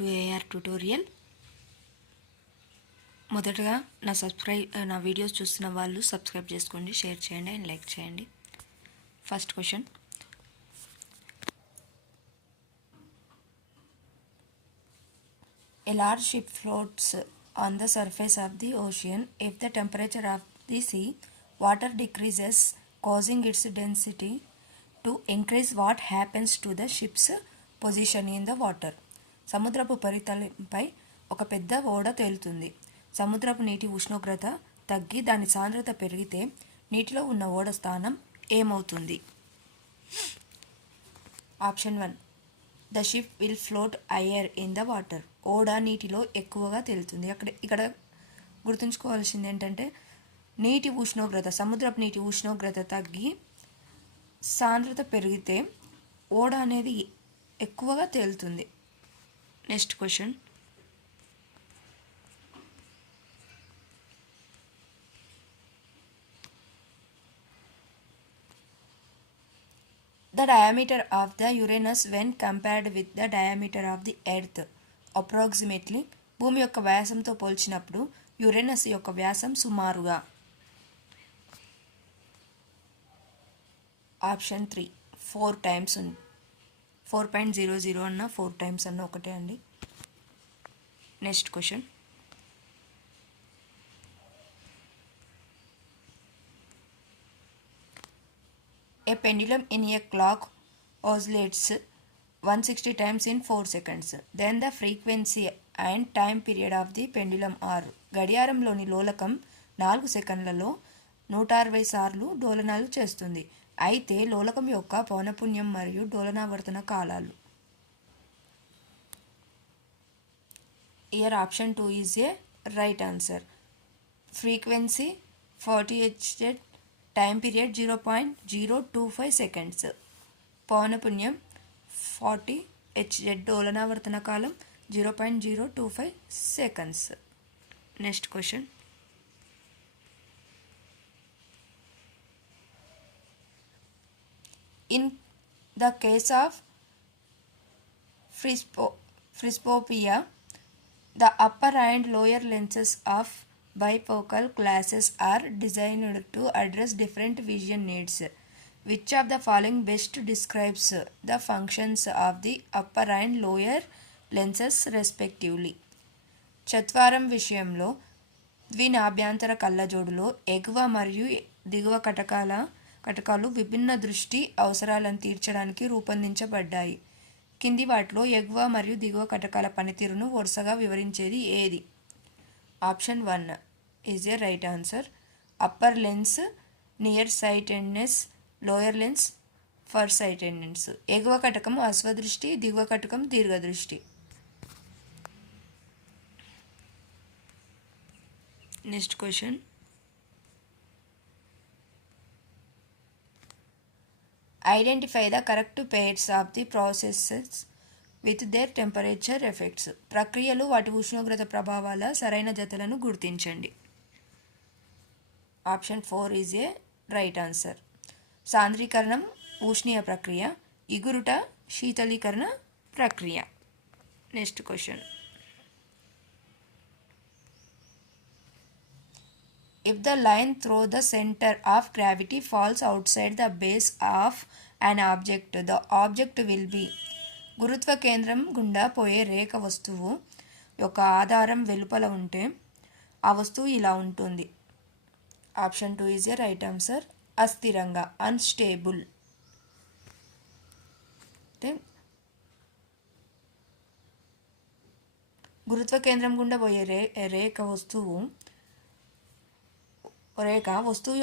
To AR tutorial. మొదటగా నా videos చూస్తున్న వాళ్ళు సబ్స్క్రైబ్ చేసుకోండి, షేర్ చేయండి అండ్ లైక్ చేయండి. First question, a large ship floats on the surface of the ocean. If the temperature of the sea water decreases, causing its density to increase, what happens to the ship's position in the water? సముద్రపు ఉపరితలంపై ఒక పెద్ద ఓడ తేలుతుంది. సముద్రపు నీటి ఉష్ణోగ్రత తగ్గి దాని సాంద్రత పెరిగితే నీటిలో ఉన్న ఓడ స్థానం ఏమవుతుంది? Option 1, the ship will float higher in the water. ఓడ నీటిలో ఎక్కువగా తేలుతుంది. ఇక్కడ గుర్తుంచుకోవాల్సింది ఏంటంటే సముద్రపు నీటి ఉష్ణోగ్రత తగ్గి సాంద్రత పెరిగితే ఓడ అనేది ఎక్కువగా తేలుతుంది. Next question, the diameter of the Uranus when compared with the diameter of the Earth approximately. భూమి యొక్క వ్యాసంతో పోల్చినప్పుడు యురేనస్ యొక్క వ్యాసం సుమారుగా. ఆప్షన్ 3, 4 టైమ్స్ 4.00 అన్న 4 టైమ్స్ అన్న ఒకటే అండి. Next question, a pendulum in a clock oscillates 160 times in 4 seconds. Then the frequency and time period of the pendulum are. గడియారంలోని లోలకం 4 సెకండ్లలో 160 సార్లు డోలనాలు చేస్తుంది. అయితే లోలకం యొక్క పౌనపున్యం మరియు డోలనావర్తన కాలాలు. Here option 2 is a right answer. Frequency 40 Hz, time period 0.025 seconds, పౌనపున్యం 40 Hz, డోలనావర్తన కాలం 0.025 seconds. Next question, in the case of Frisbopia, the upper and lower lenses of bifocal glasses are designed to address different vision needs. Which of the following best describes the functions of the upper and lower lenses respectively? చత్వారం విషయంలో ద్వినాభ్యంతర కళ్ళజోడులో ఎగువ మరియు దిగువ కటకాలు విభిన్న దృష్టి అవసరాలను తీర్చడానికి రూపొందించబడ్డాయి. కింది వాటిలో ఎగువ మరియు దిగువ కటకాల పనితీరును వరుసగా వివరించేది ఏది? Option 1 is a right answer. Upper lens near sightedness, lower lens far sightedness. ఎగువ కటకం అశ్వదృష్టి, దిగువ కటకం దీర్ఘదృష్టి. Next question, identify the correct pairs of the processes with their temperature effects. ప్రక్రియలు వాటి ఉష్ణోగ్రత ప్రభావాల సరైన జతలను గుర్తించండి. Option 4 is a right answer. సాంద్రీకరణం ఉష్ణీయ ప్రక్రియ, ఇగురుట శీతలీకరణ ప్రక్రియ. Next question, if the line through the center of gravity falls outside the base of an object, the object will be. గురుత్వ కేంద్రం గుండా పోయే రేఖ వస్తువు యొక్క ఆధారం వెలుపల ఉంటే ఆ వస్తువు ఇలా ఉంటుంది. Option 2 is a right answer. అస్థిరంగా, అన్స్టేబుల్. గురుత్వ కేంద్రం గుండా పోయే రేఖ వస్తువు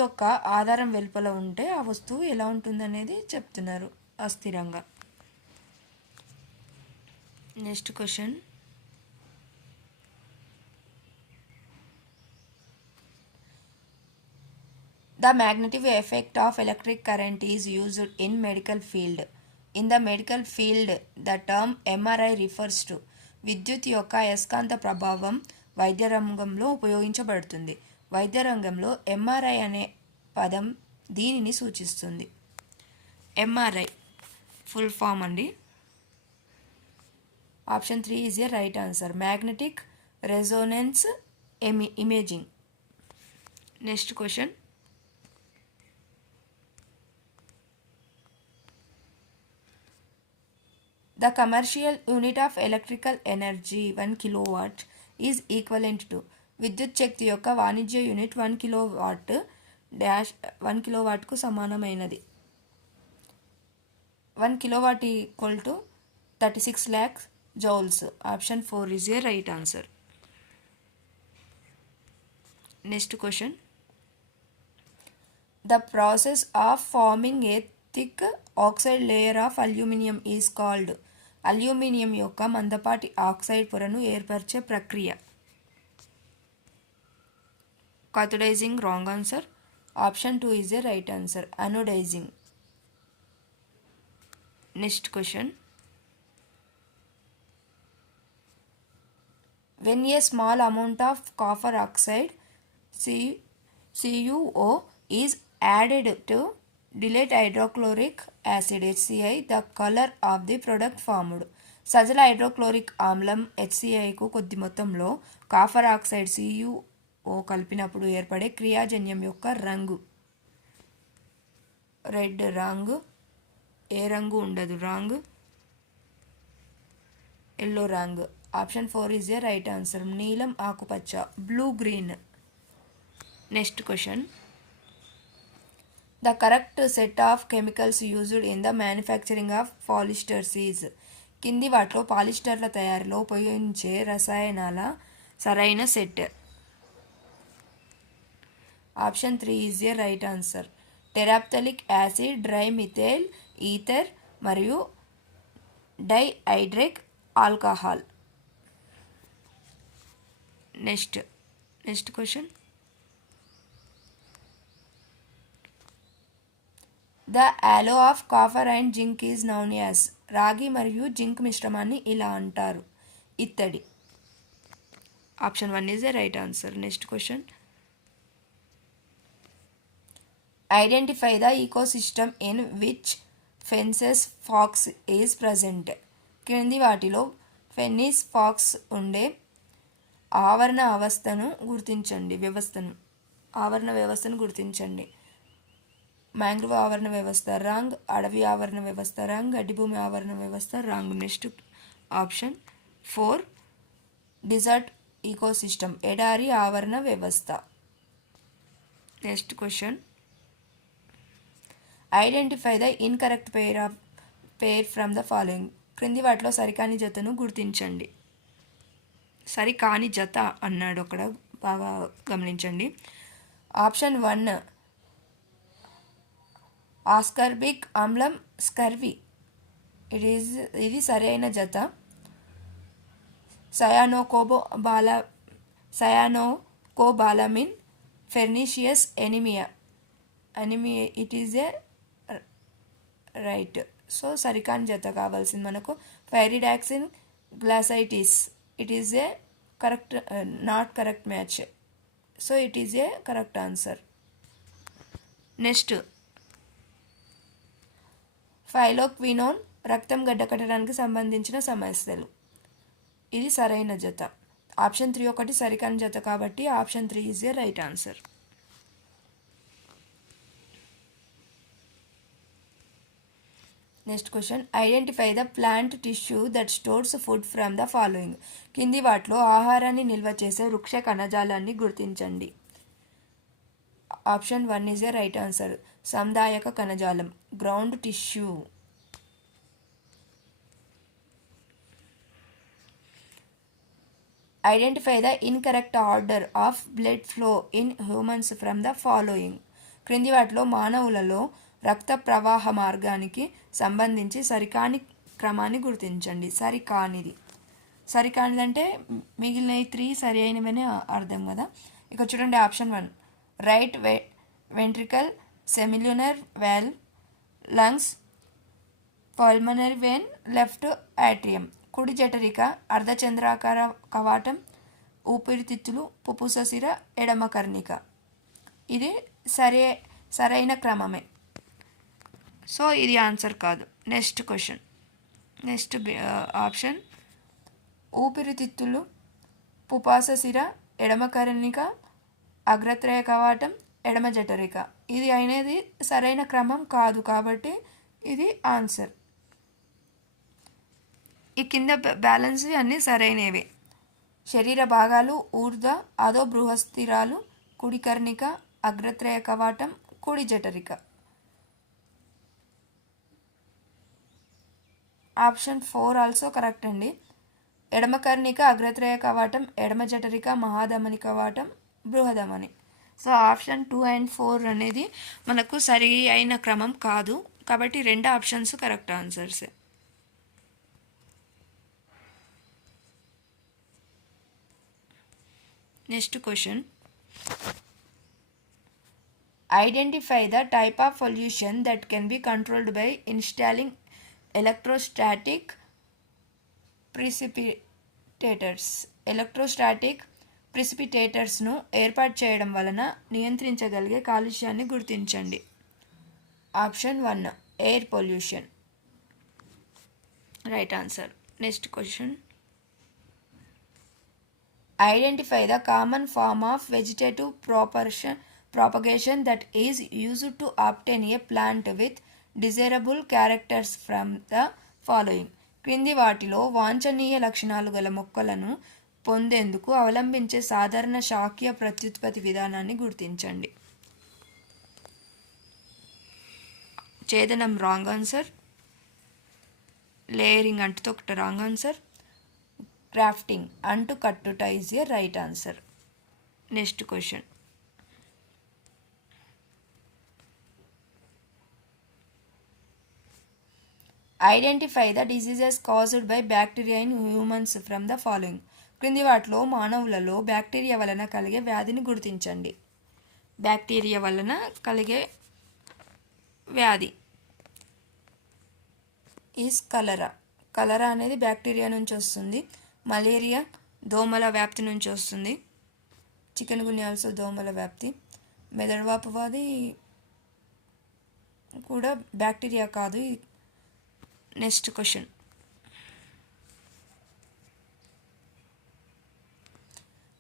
యొక్క ఆధారం వెలుపల ఉంటే ఆ వస్తువు ఎలా ఉంటుందనేది చెప్తున్నారు, అస్థిరంగా. Next question, the magnetic effect of electric current is used in medical field. In the medical field the term MRI refers to. విద్యుత్ యొక్క అయస్కాంత ప్రభావం వైద్య రంగంలో ఉపయోగించబడుతుంది. వైద్య రంగంలో ఎంఆర్ఐ అనే పదం దీనిని సూచిస్తుంది. ఎంఆర్ఐ ఫుల్ ఫామ్ అండి, Option 3 is a right answer. Magnetic resonance imaging. Next question. The commercial unit of electrical energy 1 kilowatt is equivalent to విద్యుత్ శక్తి యొక్క వాణిజ్య యూనిట్ 1 కిలోవాట్ డాష్ 1 కిలోవాట్కు సమానమైనది. 1 kilowatt equal to 36 lakh joules. Option 4 is a right answer. Next question. The process of forming a thick oxide layer of aluminium is called. Aluminium యొక్క మందపాటి oxide పొరను ఏర్పరిచే ప్రక్రియ. Cathodizing, wrong answer. Option 2 is a right answer. Anodizing. Next question. When a small amount of copper oxide CuO is added to dilute hydrochloric acid HCl, the color of the product formed. సజల hydrochloric ఆమ్లం HClకు కొద్ది మొత్తంలో copper oxide CuO కలిపినప్పుడు ఏర్పడే క్రియాజన్యం యొక్క రంగు. Red wrong, ఏ రంగు ఉండదు, wrong. Yellow wrong. Option 4 is a right answer. నీలం ఆకుపచ్చ, blue green. Next question. The correct set of chemicals used in the manufacturing of polyesters is. కింది వాటిలో పాలిస్టర్ల తయారీలో ఉపయోగించే రసాయనాల సరైన set. Option 3 is a right answer. Terephthalic acid, dry methyl ether మరియు dihydric alcohol. Next question. The alloy of copper and zinc is known as. రాగి మరియు జింక్ మిశ్రమాన్ని ఇలా అంటారు. ఇత్తడి. Option 1 is a right answer. Next question. Identify the ecosystem in which fennecs fox is present. క్రింది వాటిలో ఫెన్నిస్ pox ఉండే ఆవరణ వ్యవస్థను గుర్తించండి. మ్యాంగ్రోవ్ ఆవరణ వ్యవస్థ రాంగ్, అడవి ఆవరణ వ్యవస్థ రాంగ్, గడ్డిభూమి ఆవరణ వ్యవస్థ wrong. Next option 4 desert ecosystem, ఎడారి ఆవరణ వ్యవస్థ. Next question. Identify the incorrect pair from the following. క్రింది వాటిలో సరికాని జతను గుర్తించండి. సరికాని జత అన్నాడు అక్కడ, బాగా గమనించండి. ఆప్షన్ 1 ఆస్కార్బిక్ ఆమ్లం, స్కర్వి. ఇది సరైన జత. Cyanocobalamin, pernicious anaemia. It is a right. So సరికాని జత కావాల్సింది మనకు pyridoxine, glossitis. It is a correct, not correct match. So it is a correct answer. Next. Phylloquinone, రక్తం గడ్డకట్టడానికి సంబంధించిన సమస్యలు. ఇది సరైన జత. ఆప్షన్ 3 ఒకటి సరికాని జత కాబట్టి option 3 is a right answer. Next question. Identify the plant tissue that stores food from the following. కింది వాటిలో ఆహారాన్ని నిల్వ చేసే వృక్ష కణజాలాన్ని గుర్తించండి. Option 1 is a right answer. సందాయక కణజాలం, ground tissue. Identify the incorrect order of blood flow in humans from the following. క్రింది వాటిలో మానవులలో రక్త ప్రవాహ మార్గానికి సంబంధించి సరికాని క్రమాన్ని గుర్తించండి. సరికానిదంటే మిగిలిన 3 సరి అయినవనే అర్థం కదా. ఇక చూడండి. Option 1 right ventricle, semilunar valve, lungs, pulmonary vein, left atrium. కుడి జఠరిక, అర్ధచంద్రాకార కవాటం, ఊపిరితిత్తులు, పుప్పుస సిర, ఎడమ కర్ణిక. ఇది సరైన క్రమమే. సో ఇది ఆన్సర్ కాదు. Next question. నెక్స్ట్ ఆప్షన్ ఊపిరితిత్తులు, పుపాసశిర, ఎడమ కర్ణిక, అగ్రత్రయ కవాటం, ఎడమ జఠరిక. ఇది అనేది సరైన క్రమం కాదు కాబట్టి ఇది ఆన్సర్. ఈ కింద బ్యాలెన్స్ అన్నీ సరైనవి. శరీర భాగాలు ఊర్ధ్వ అధో బృహస్థిరాలు, కుడి కర్ణిక, అగ్రత్రయ కవాటం, కుడి జఠరిక. ఆప్షన్ 4 ఆల్సో కరెక్ట్ అండి. ఎడమ కర్ణిక, అగ్రత్రయ కవాటం, ఎడమ జఠరిక, మహాధమని కవాటం, బృహధమని. సో ఆప్షన్ 2 అండ్ 4 అనేది మనకు సరి అయిన క్రమం కాదు కాబట్టి 2 options correct answers. Next question, identify the type of pollution that can be controlled by installing electrostatic precipitators. Electrostatic ప్రిసిపిటేటర్స్ను ఏర్పాటు చేయడం వలన నియంత్రించగలిగే కాలుష్యాన్ని గుర్తించండి. Option 1 air pollution, right answer. Next question, identify the common form of vegetative propagation that is used to obtain a plant with desirable characters from the following. క్రింది వాటిలో వాంఛనీయ లక్షణాలు గల మొక్కలను పొందేందుకు అవలంబించే సాధారణ శాఖీయ ప్రత్యుత్పత్తి విధానాన్ని గుర్తించండి. ఛేదనం రాంగ్ ఆన్సర్, లేయరింగ్ అంటుతొక్కట రాంగ్ ఆన్సర్, క్రాఫ్టింగ్ అంటు కట్టుట is a right answer. Next question, identify the diseases caused by bacteria in humans from the following. క్రింది వాటిలో మానవులలో బ్యాక్టీరియా వలన కలిగే వ్యాధిని గుర్తించండి. బ్యాక్టీరియా వలన కలిగే వ్యాధి ఈజ్ కలరా. కలరా అనేది బ్యాక్టీరియా నుంచి వస్తుంది. మలేరియా దోమల వ్యాప్తి నుంచి వస్తుంది. చికెన్ గున్యా ఆల్సో దోమల వ్యాప్తి. మెదడువాపు వ్యాధి కూడా బ్యాక్టీరియా కాదు. Next question,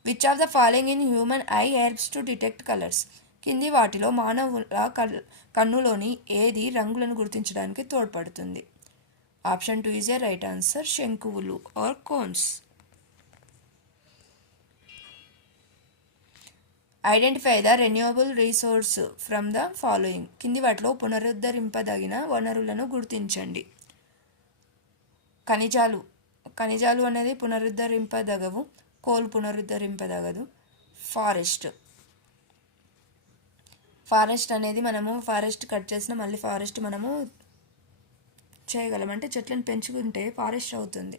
which of the following in human eye helps to detect colours. కింది వాటిలో మానవుల కన్నులోని ఏది రంగులను గుర్తించడానికి తోడ్పడుతుంది. Option 2 is a right answer, శంకువులు or cones. Identify the renewable resource from the following. కింది వాటిలో పునరుద్ధరింపదగిన వనరులను గుర్తించండి. ఖనిజాలు అనేది పునరుద్ధరింపదగవు, కోల్ పునరుద్ధరింపదగదు. ఫారెస్ట్ అనేది మనము ఫారెస్ట్ కట్ చేసిన మళ్ళీ ఫారెస్ట్ మనము చేయగలం, అంటే చెట్లను పెంచుకుంటే ఫారెస్ట్ అవుతుంది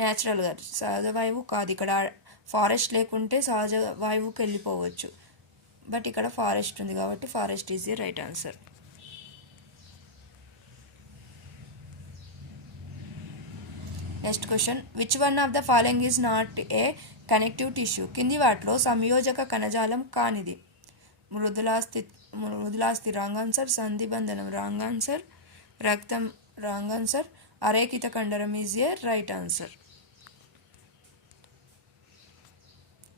న్యాచురల్గా. సహజ వాయువు కాదు, ఇక్కడ ఫారెస్ట్ లేకుంటే సహజ వాయువుకి వెళ్ళిపోవచ్చు, బట్ ఇక్కడ ఫారెస్ట్ ఉంది కాబట్టి forest is the right answer. Next question, which one of the following is not a connective tissue. కింది వాటిలో సంయోజక కణజాలం కానిది. మృదులాస్థి రాంగ్ ఆన్సర్, సంధిబంధనం రాంగ్ ఆన్సర్, రక్తం రాంగ్ ఆన్సర్, అరేకిత కండరం is a right answer.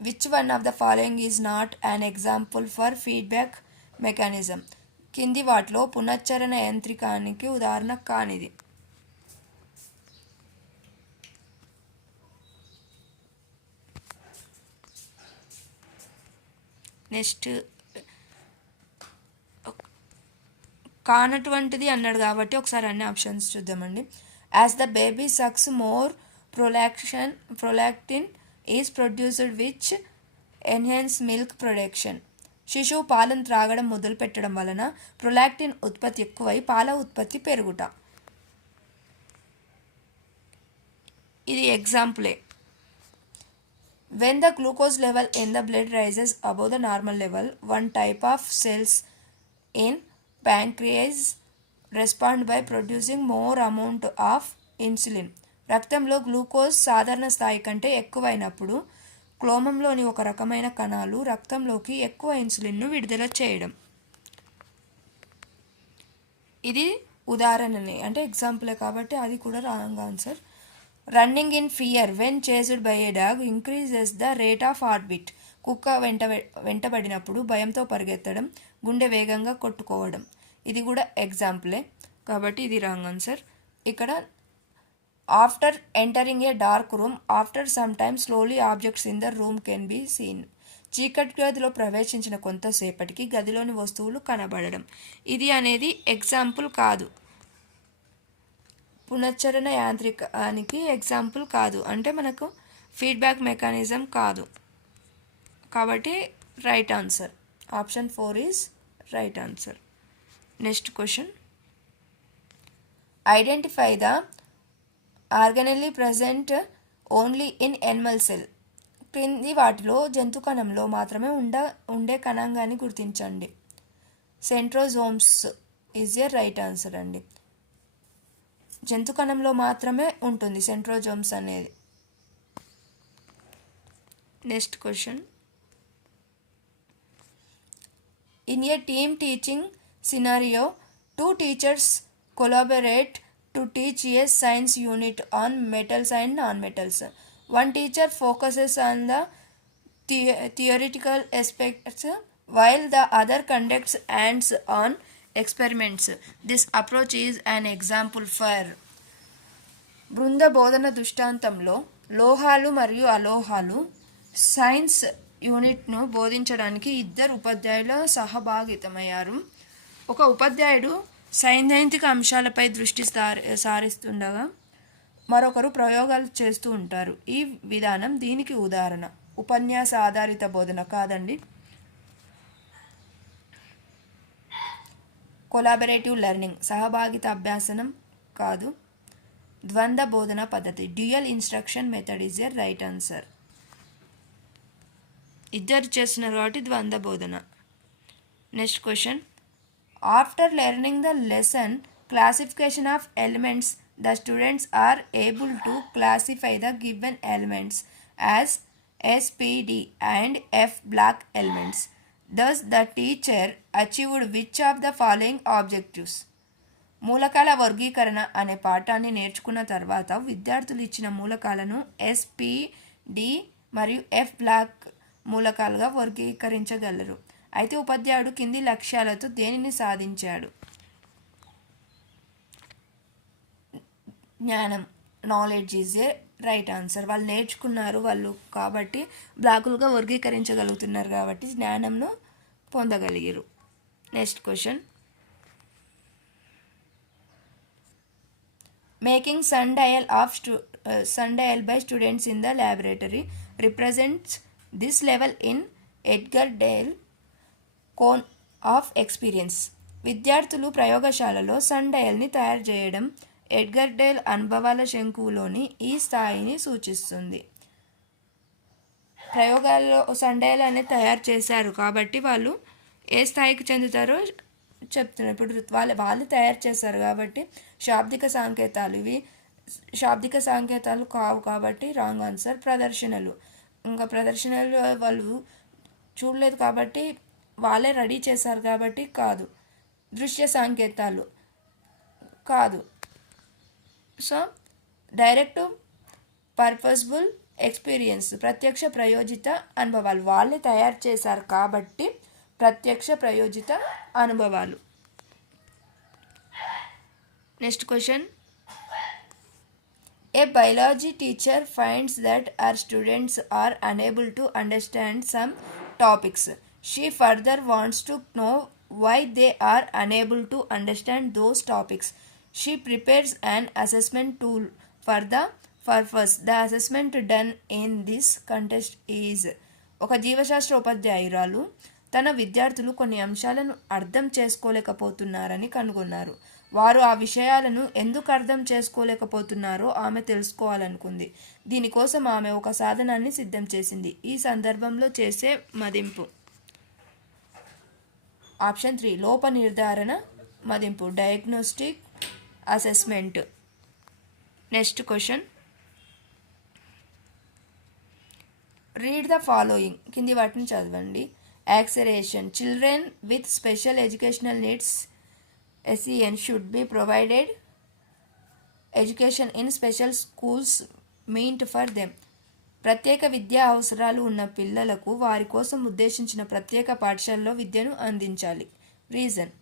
Which one of the following is not an example for feedback mechanism. కింది వాటిలో పునశ్చరణ యంత్రికానికి ఉదాహరణ కానిది. నెక్స్ట్, కానటువంటిది అన్నాడు కాబట్టి ఒకసారి అన్ని ఆప్షన్స్ చూద్దామండి. As the baby sucks more prolactin is produced which enhance milk production. శిశువు పాలను త్రాగడం మొదలు పెట్టడం వలన ప్రొలాక్టిన్ ఉత్పత్తి ఎక్కువై పాల ఉత్పత్తి పెరుగుట. ఇది ఎగ్జాంపులే. When the glucose level in the blood rises above the normal level, one type of cells in pancreas respond by producing more amount of insulin. రక్తంలో గ్లూకోజ్ సాధారణ స్థాయి కంటే ఎక్కువైనప్పుడు క్లోమంలోని ఒక రకమైన కణాలు రక్తంలోకి ఎక్కువ ఇన్సులిన్ను విడుదల చేయడం. ఇది ఉదాహరణనే, అంటే ఎగ్జాంపులే కాబట్టి అది కూడా wrong answer. Running in fear when chased by A dog increases the rate of heart beat. కుక్క వెంటబడినప్పుడు భయంతో పరిగెత్తడం, గుండె వేగంగా కొట్టుకోవడం. ఇది కూడా ఎగ్జాంపులే కాబట్టి ఇది రాంగ్ ఆన్సర్. ఇక్కడ after entering a dark room after some time slowly objects in the room can be seen. చీకటి గదిలో ప్రవేశించిన కొంతసేపటికి గదిలోని వస్తువులు కనబడడం. ఇది అనేది ఎగ్జాంపుల్ కాదు, పునశ్చరణ యాంత్రికానికి ఎగ్జాంపుల్ కాదు, అంటే మనకు ఫీడ్బ్యాక్ మెకానిజం కాదు. కాబట్టి right answer option 4 is right answer. Next question, identify the organelle present only in animal cell. క్రింది వాటిలో జంతు కణంలో మాత్రమే ఉండే కణంగాన్ని గుర్తించండి. Centrosomes is a right answer అండి. జంతు కణంలో మాత్రమే ఉంటుంది సెంట్రోజోమ్స్ అనేది. Next question, in a team teaching scenario 2 teachers collaborate to teach a science unit on metals and non-metals. One teacher focuses on the theoretical aspects while the other conducts hands-on experiments. This approach is an example for. బృంద బోధన దృష్టాంతంలో లోహాలు మరియు అలోహాలు science యూనిట్ను బోధించడానికి 2 ఉపాధ్యాయుల సహభాగితమయ్యారు. ఒక ఉపాధ్యాయుడు సైద్ధాంతిక అంశాలపై దృష్టి సారిస్తుండగా మరొకరు ప్రయోగాలు చేస్తూ ఉంటారు. ఈ విధానం దీనికి ఉదాహరణ. ఉపన్యాస ఆధారిత బోధన కాదండి. కొలాబరేటివ్ లెర్నింగ్ సహభాగిత అభ్యాసనం కాదు. ద్వంద్వ బోధన పద్ధతి dual instruction method is a right answer. ఇద్దరు చేస్తున్నారు కాబట్టి ద్వంద్వ బోధన. Next question, after learning the lesson classification of elements the students are able to classify the given elements as S, P, D and F black elements. Thus the teacher achieved which of the following objectives? మూలకాల వర్గీకరణ అనే పాఠాన్ని నేర్చుకున్న తర్వాత విద్యార్థులు ఇచ్చిన మూలకాలను S, P, D మరియు F బ్లాక్ మూలకాలుగా వర్గీకరించగలరు. అయితే ఉపాధ్యాయుడు కింది లక్ష్యాలతో దేనిని సాధించాడు? జ్ఞానం knowledge is a right answer. వాళ్ళు నేర్చుకున్నారు వాళ్ళు కాబట్టి బ్లాకులుగా వర్గీకరించగలుగుతున్నారు కాబట్టి జ్ఞానంను పొందగలిగారు. Next question, making sundial by students in the laboratory represents this level in Edgar Dale cone of experience. విద్యార్థులు ప్రయోగశాలలో సన్డయల్ని తయారు చేయడం ఎడ్గర్ డేల్ అనుభవాల శంకువులోని ఈ స్థాయిని సూచిస్తుంది. ప్రయోగాల్లో సన్డయల్ అనేది తయారు చేశారు కాబట్టి వాళ్ళు ఏ స్థాయికి చెందుతారో చెప్తున్నారు. ఇప్పుడు వాళ్ళు తయారు చేస్తారు కాబట్టి శాబ్దిక సాంకేతాలు, ఇవి శాబ్దిక సాంకేతాలు కావు కాబట్టి రాంగ్ ఆన్సర్. ప్రదర్శనలు, ఇంకా ప్రదర్శనలు వాళ్ళు చూడలేదు కాబట్టి వాళ్ళే రెడీ చేశారు కాబట్టి కాదు. దృశ్య సాంకేతాలు కాదు. సో డైరెక్ట్ పర్పస్బుల్ ఎక్స్పీరియన్స్ ప్రత్యక్ష ప్రయోజిత అనుభవాలు వాళ్ళే తయారు చేశారు కాబట్టి ప్రత్యక్ష ప్రయోజిత అనుభవాలు. Next question, a biology teacher finds that our students are unable to understand some topics. She further wants to know why they are unable to understand those topics. She prepares an assessment tool for the purpose. The assessment done in this contest is. ఒక జీవశాస్త్ర ఉపాధ్యాయురాలు తన విద్యార్థులు కొన్ని అంశాలను అర్థం చేసుకోలేకపోతున్నారని కనుగొన్నారు. వారు ఆ విషయాలను ఎందుకు అర్థం చేసుకోలేకపోతున్నారో ఆమె తెలుసుకోవాలనుకుంది. దీనికోసం ఆమె ఒక సాధనాన్ని సిద్ధం చేసింది. ఈ సందర్భంలో చేసే మదింపు ఆప్షన్ 3 లోప నిర్ధారణ మదింపు diagnostic assessment. Next question, read the following కింది వాటిని చదవండి. Acceleration children with special educational needs SEN should be provided education in special schools meant for them. ప్రత్యేక విద్యా అవసరాలు ఉన్న పిల్లలకు వారి కోసం ఉద్దేశించిన ప్రత్యేక పాఠశాలలో విద్యను అందించాలి. Reason: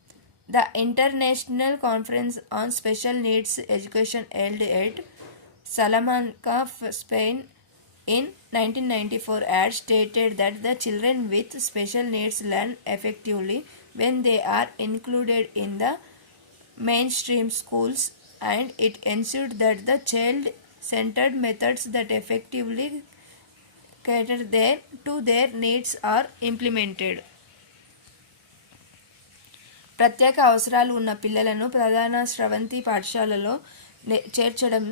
the international conference on special needs education held at Salamanca, Spain in 1994 had stated that the children with special needs learn effectively when they are included in the mainstream schools, and it ensured that the child-centered methods that effectively cater to their needs are implemented. ప్రత్యేక అవసరాలు ఉన్న పిల్లలను ప్రధాన స్రవంతి పాఠశాలలో చేర్చడం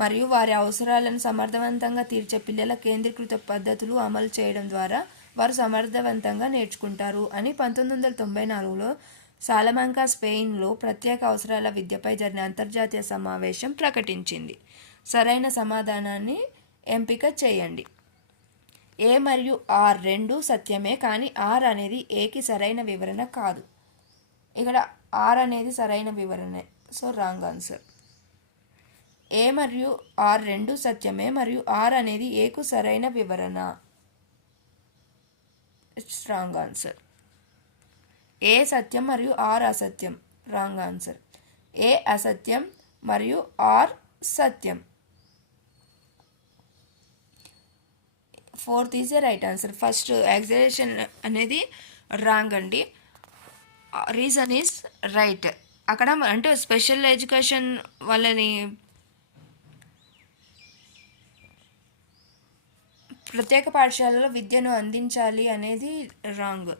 మరియు వారి అవసరాలను సమర్థవంతంగా తీర్చే పిల్లల కేంద్రీకృత పద్ధతులు అమలు చేయడం ద్వారా వారు సమర్థవంతంగా నేర్చుకుంటారు అని 1994లో సాలమాంకా, స్పెయిన్లో ప్రత్యేక అవసరాల విద్యపై జరిగిన అంతర్జాతీయ సమావేశం ప్రకటించింది. సరైన సమాధానాన్ని ఎంపిక చేయండి. ఏ మరియు ఆర్ రెండూ సత్యమే, కానీ ఆర్ అనేది ఏకి సరైన వివరణ కాదు. ఇక్కడ ఆర్ అనేది సరైన వివరణే, సో రాంగ్ ఆన్సర్. ఏ మరియు ఆర్ రెండు సత్యమే మరియు ఆర్ అనేది ఏకు సరైన వివరణ. It's wrong answer. ఏ సత్యం మరియు ఆర్ అసత్యం. Wrong answer. ఏ అసత్యం మరియు ఆర్ సత్యం. Fourth is right answer. First exaggeration అనేది రాంగ్ అండి. Reason is right. అక్కడ అంటే స్పెషల్ ఎడ్యుకేషన్ వాళ్ళని ప్రత్యేక పాఠశాలలో విద్యను అందించాలి అనేది రాంగ్.